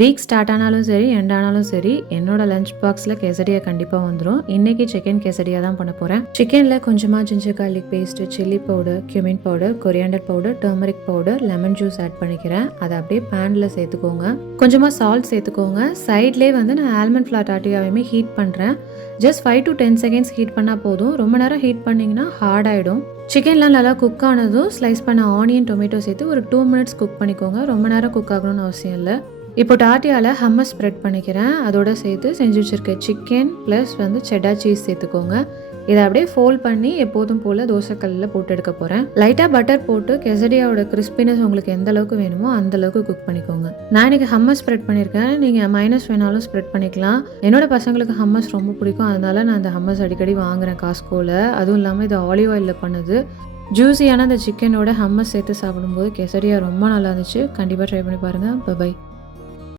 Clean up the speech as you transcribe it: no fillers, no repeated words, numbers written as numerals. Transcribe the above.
Week start ஆனாலும் சரி end ஆனாலும் சரி என்னோட லஞ்ச் பாக்ஸில் கெசடியா கண்டிப்பாக வந்துடும். இன்றைக்கி சிக்கன் கெசடியா தான் பண்ண போகிறேன். சிக்கனில் கொஞ்சமாக ginger garlic paste, chilli powder, cumin powder, coriander powder, turmeric powder, lemon juice add பண்ணிக்கிறேன். அதை அப்படியே பேனில் சேர்த்துக்கோங்க. கொஞ்சமாக சால்ட் சேர்த்துக்கோங்க. சைட்லேயே வந்து நான் ஆல்மண்ட் ஃப்ளார் டாட்டியாவையுமே ஹீட் பண்ணுறேன். ஜஸ்ட் 5 to 10 செகண்ட்ஸ் ஹீட் பண்ணால் போதும். ரொம்ப நேரம் ஹீட் பண்ணிங்கன்னா ஹார்ட் ஆகிடும். சிக்கன்லாம் நல்லா குக் ஆனதும் ஸ்லைஸ் பண்ண ஆனியன், டொமேட்டோ சேர்த்து ஒரு 2 minutes குக் பண்ணிக்கோங்க. ரொம்ப நேரம் குக் ஆகணும்னு அவசியம் இல்லை. இப்போ டாட்டியாவில் ஹம்மஸ் ஸ்ப்ரெட் பண்ணிக்கிறேன். அதோட சேர்த்து செஞ்சு வச்சுருக்க சிக்கன் ப்ளஸ் வந்து செடா சீஸ் சேர்த்துக்கோங்க. இதை அப்படியே ஃபோல்ட் பண்ணி எப்போதும் போல் தோசைக்கல்லில் போட்டு எடுக்க போகிறேன். லைட்டாக பட்டர் போட்டு கெசடியாவோட கிறிஸ்பினஸ் உங்களுக்கு எந்த அளவுக்கு வேணுமோ அந்த அளவுக்கு குக் பண்ணிக்கோங்க. நான் இன்றைக்கி ஹம்மஸ் ஸ்ப்ரெட் பண்ணியிருக்கேன். நீங்கள் மைனஸ் வேணாலும் ஸ்ப்ரெட் பண்ணிக்கலாம். என்னோட பசங்களுக்கு ஹம்மஸ் ரொம்ப பிடிக்கும். அதனால நான் அந்த ஹம்மஸ் அடிக்கடி வாங்குகிறேன் காஸ்கோவில். அதுவும் இல்லாமல் இது ஆலிவ் ஆயிலில் பண்ணுது. ஜூஸியான அந்த சிக்கனோட ஹம்மஸ் சேர்த்து சாப்பிடும்போது கெசடியா ரொம்ப நல்லா இருந்துச்சு. கண்டிப்பாக ட்ரை பண்ணி பாருங்கள். பை.